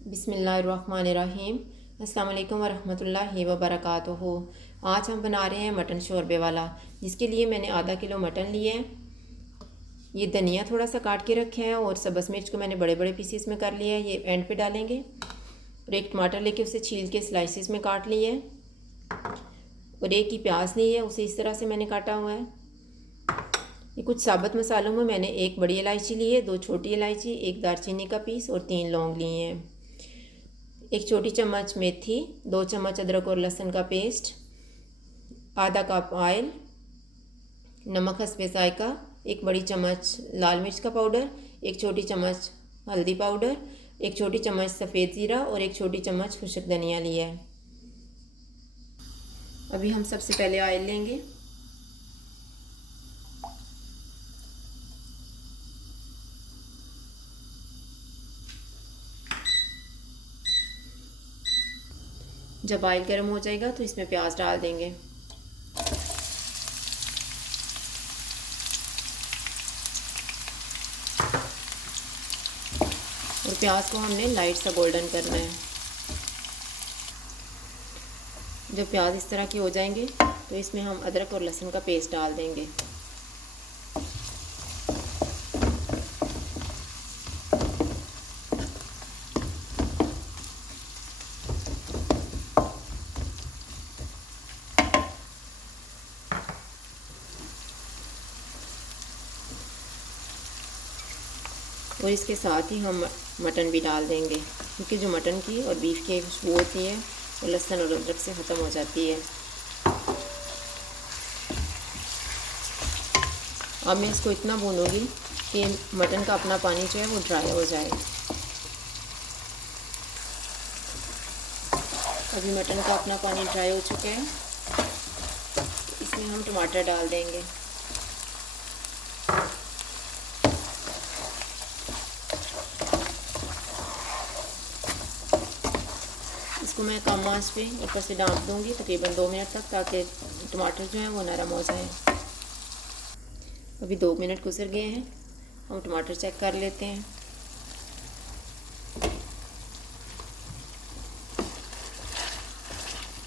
बिस्मिल्लाहिर्रहमानिर्रहीम। अस्सलाम वालेकुम वरहमतुल्लाहि वबरकातुहू। आज हम बना रहे हैं मटन शोरबे वाला, जिसके लिए मैंने आधा किलो मटन लिए है। ये धनिया थोड़ा सा काट के रखे हैं और सब्ज़ मिर्च को मैंने बड़े बड़े पीसीस में कर लिया है, ये एंड पे डालेंगे। और एक टमाटर लेके उसे छील के स्लाइसिस में काट लिए है। और एक ही प्याज ली है, उसे इस तरह से मैंने काटा हुआ है। ये कुछ साबुत मसालों में मैंने एक बड़ी इलायची ली है, 2 छोटी इलायची, एक दालचीनी का पीस और 3 लौंग लिए हैं। एक छोटी चम्मच मेथी, 2 चम्मच अदरक और लहसुन का पेस्ट, आधा कप ऑयल, नमक हस्बे जायका, एक बड़ी चम्मच लाल मिर्च का पाउडर, एक छोटी चम्मच हल्दी पाउडर, एक छोटी चम्मच सफ़ेद ज़ीरा और एक छोटी चम्मच खुश्क धनिया लिया है। अभी हम सबसे पहले ऑयल लेंगे। जब ऑयल गर्म हो जाएगा तो इसमें प्याज डाल देंगे। और प्याज को हमने लाइट सा गोल्डन करना है। जब प्याज इस तरह के हो जाएंगे तो इसमें हम अदरक और लहसुन का पेस्ट डाल देंगे। और इसके साथ ही हम मटन भी डाल देंगे, क्योंकि जो मटन की और बीफ की खुशबू होती है वो लहसुन और अदरक से ख़त्म हो जाती है। अब मैं इसको इतना भूनूंगी कि मटन का अपना पानी जो है वो ड्राई हो जाए। अभी मटन का अपना पानी ड्राई हो चुका है, इसमें हम टमाटर डाल देंगे। इसको मैं कम आंच पे ऊपर से ढाँप दूँगी तकरीबन 2 मिनट तक, ताकि टमाटर जो है वो नरम हो जाए। अभी 2 मिनट गुजर गए हैं, हम टमाटर चेक कर लेते हैं।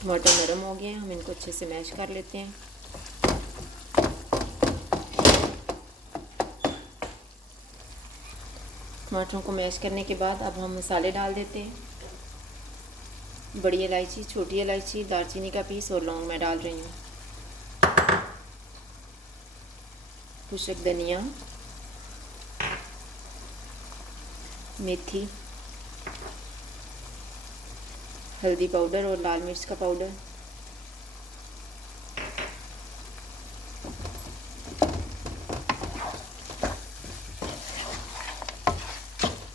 टमाटर नरम हो गए हैं, हम इनको अच्छे से मैश कर लेते हैं। टमाटरों को मैश करने के बाद अब हम मसाले डाल देते हैं। बड़ी इलायची, छोटी इलायची, दालचीनी का पीस और लौंग मैं डाल रही हूँ। खुश्क धनिया, मेथी, हल्दी पाउडर और लाल मिर्च का पाउडर,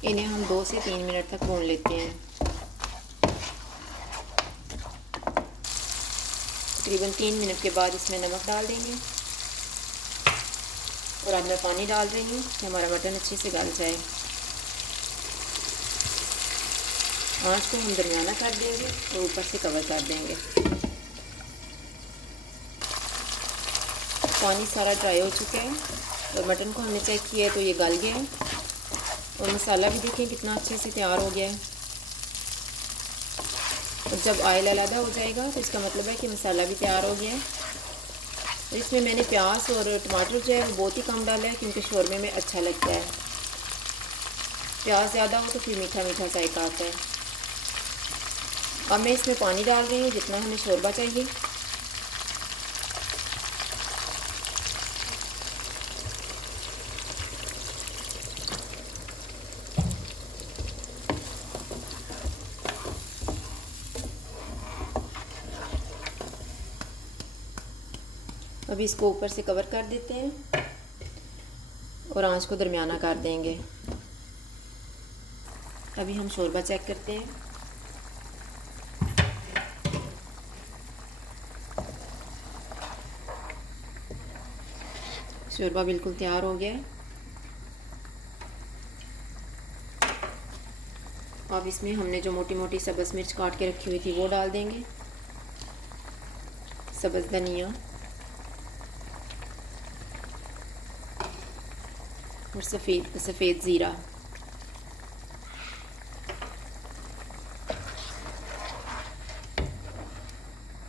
इन्हें हम 2 से 3 मिनट तक भून लेते हैं। तकरीबन 3 मिनट के बाद इसमें नमक डाल देंगे। और अब मैं पानी डाल रही हूँ कि हमारा मटन अच्छे से गल जाए। आँच को हम दरमियाना कर देंगे और ऊपर से कवर कर देंगे। पानी सारा ड्राई हो चुका है और मटन को हमने चेक किया है तो ये गल गया है। और मसाला भी देखिए कितना अच्छे से तैयार हो गया है। और जब ऑयल अलग हो जाएगा तो इसका मतलब है कि मसाला भी तैयार हो गया है। तो इसमें मैंने प्याज और टमाटर जो है वो बहुत ही कम डाला है, क्योंकि शोरबे में अच्छा लगता है। प्याज ज़्यादा हो तो फिर मीठा मीठा जायका आता है। अब मैं इसमें पानी डाल रही हूँ जितना हमें शोरबा चाहिए। अभी इसको ऊपर से कवर कर देते हैं और आंच को दरमियाना कर देंगे। अभी हम शोरबा चेक करते हैं। शोरबा बिल्कुल तैयार हो गया है। अब इसमें हमने जो मोटी मोटी सब्ज़ मिर्च काट के रखी हुई थी वो डाल देंगे, सब्ज़ धनिया और सफ़ेद ज़ीरा।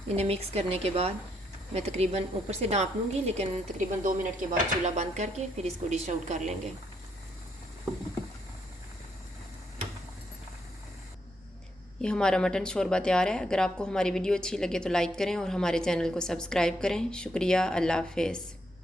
इन्हें मिक्स करने के बाद मैं तकरीबन ऊपर से ढाँप लूँगी, लेकिन तकरीबन 2 मिनट के बाद चूल्हा बंद करके फिर इसको डिश आउट कर लेंगे। ये हमारा मटन शोरबा तैयार है। अगर आपको हमारी वीडियो अच्छी लगे तो लाइक करें और हमारे चैनल को सब्सक्राइब करें। शुक्रिया। अल्लाह हाफ़िज़।